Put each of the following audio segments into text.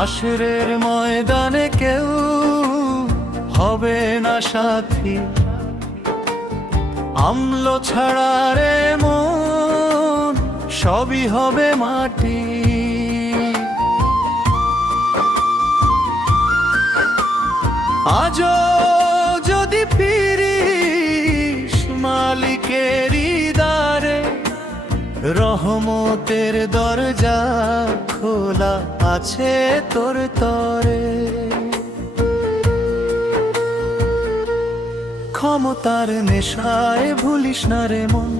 হাসরের ময়দানে কেউ হবে না সাথী, আমল ছাড়া রে মন সবই হবে মাটি। আজও যদি ফিরিস মালিকেরই দ্বারে, রহমতের দরজা খোলা আছে তোর তরে। ক্ষমতার নেশায় ভুলিস না রে মন,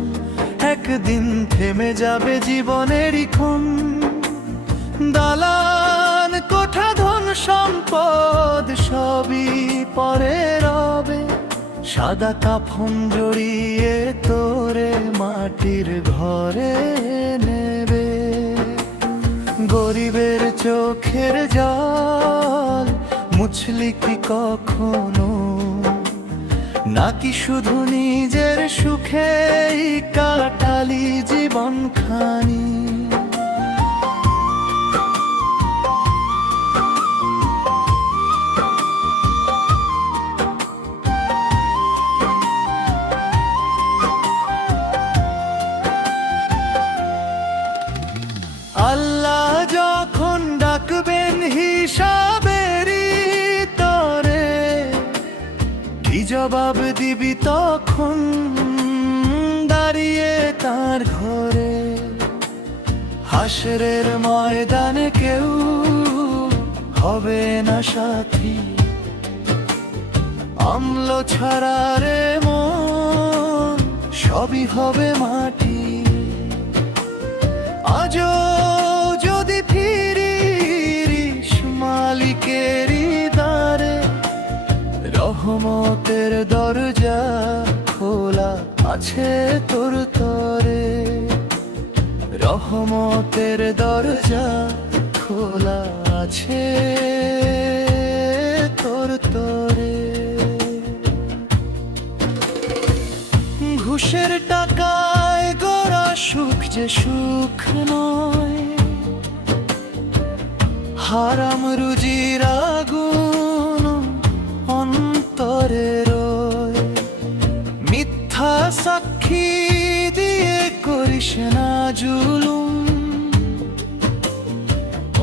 একদিন থেমে যাবে জীবনেরই ক্ষণ। দালান কোঠা ধন সম্পদ সবই পরে রবে, সাদা কাফন জড়িয়ে তোরে মাটির ঘরে নেবে। গরিবের চোখের জল মুছলি কি কখনো, নাকি শুধু নিজের সুখেই কাটালি জীবন খানি। আল্লাহ যখন ডাকবেন হিসাবেরই তরে, কি জবাব দিবি তখন দাঁড়িয়ে তার ঘরে। হাসরের ময়দানে কেউ হবে না সাথী, আমল ছাড়া রে মন সবই হবে মাটি। আজও যদি ফিরিস মালিকেরই দ্বারে, রহমতের দরজা খোলা আছে তোর তরে। রহমতের দরজা খোলা আছে তোর তরে। ঘুষের টাকায় গড়া সুখ যে সুখ নয়, হারাম রুজির আগুন অন্তরে রয়। মিথ্যা সাক্ষী দিয়ে করিস না জুলুম,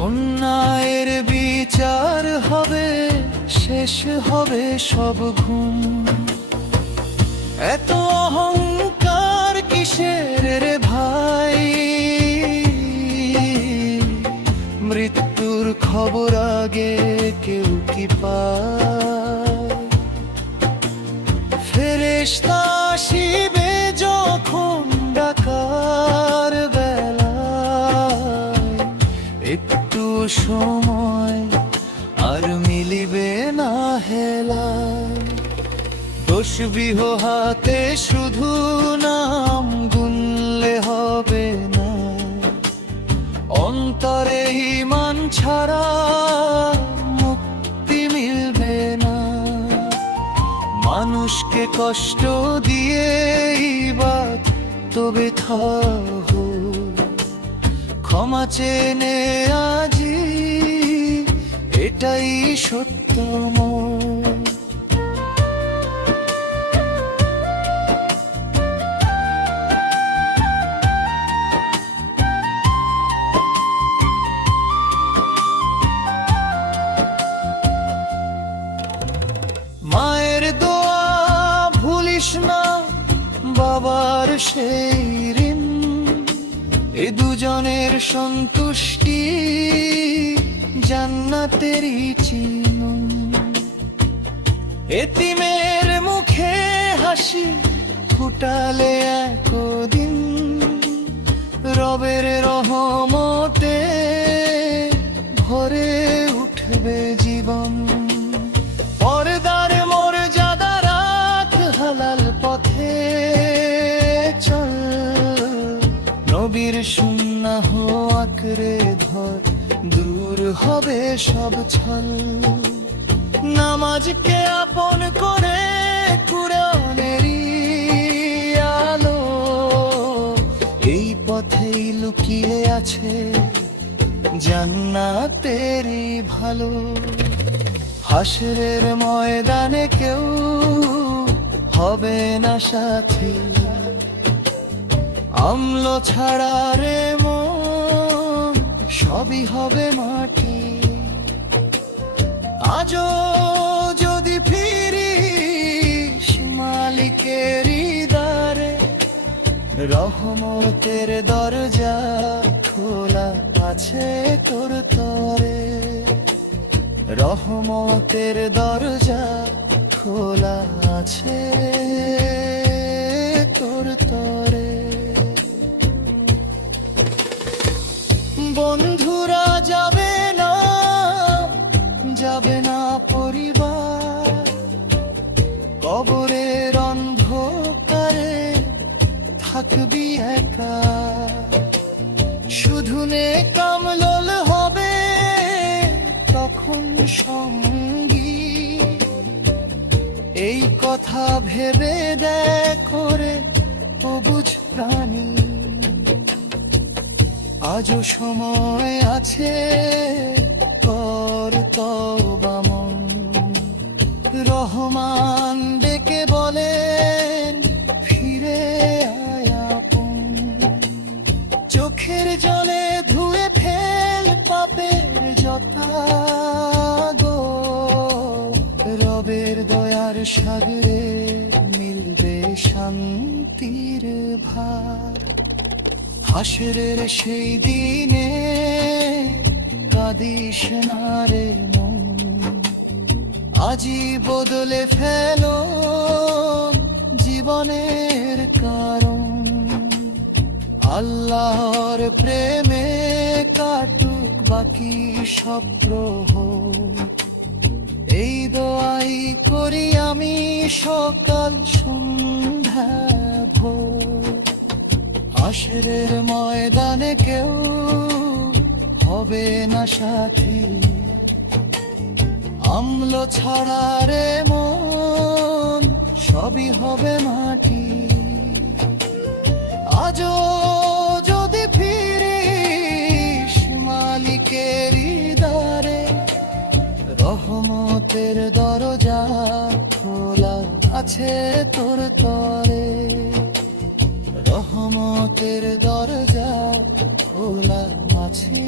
অন্যায়ের বিচার হবে, শেষ হবে সব ঘুম। এত অহংকার কিসের রে ভাই, মৃত্যুর খবর আগে কেউ কি পায়? ফেরেশতা আসিবে যখন ডাকার বেলায়, একটু সময় আর মিলিবে না হেলায়। তসবিহ হাতে শুধু নাম গুনলে হবে না, অন্তরে ঈমান ছাড়া মুক্তি মিলবে না। মানুষকে কষ্ট দিয়ে ইবাদত তবে থাহ, ক্ষমা চেনে আজি এটাই সত্যময়। মায়ের দোয়া ভুলিস না, বাবার সেই ঋণ, এ দুজনের সন্তুষ্টি জান্নাতেরই চিহ্ন। এতিমের মুখে হাসি ফুটালে একদিন, রবের রহমতে ভরে উঠবে জীবন। পর্দার মর্যাদা রাখ, হালাল পথে চল, নবীর সুন্নাহ আঁকড়ে ধর, দূর হবে সব ছল। নামাজকে আপন করে কুরআনেরই আলো, এই পথেই লুকিয়ে আছে জান্নাতেরই ভালো। হাসরের ময়দানে কেউ হবে না সাথী, অম্ল ছাড়া রে মন সবই হবে মাটি। আজও যদি ফিরিস মালিকেরই দ্বারে, রহমতের দরজা খোলা আছে তোর তরে। রহমতের দরজা খোলা আছে তোর তরে। বন্ধুরা যাবে না, যাবে না পরিবার, কবরের অন্ধকারে থাকবি একা। শুধু নেক আমল হবে তখন সঙ্গী, এই কথা ভেবে দেখ করে অবুঝ প্রাণী। আজও সময় আছে, কর তওবা মন। রহমান ডেকে বলেন ফিরে আয় আপন। চোখের জলে ধুয়ে ফেল পাপের জতা গো, রবের দয়ার সাগরে মিলবে শান্তির ভার। হাসরের সেই দিনে কাঁদিস না রে মন, আজই বদলে ফেলো জীবনের কারণ। আল্লাহর প্রেমে কাটুক বাকি সব প্রহর, এই দোয়াই করি আমি সকাল সন্ধ্যা ভোর। হাসরের ময়দানে কেউ হবে না সাথী, অম্ল ছাড়া রে মন সবই হবে মাটি। আজও যদি ফিরিস মালিকেরই দ্বারে, রহমতের দরজা খোলা আছে তোর তরে। রহমতের দরজা খোলা আছে।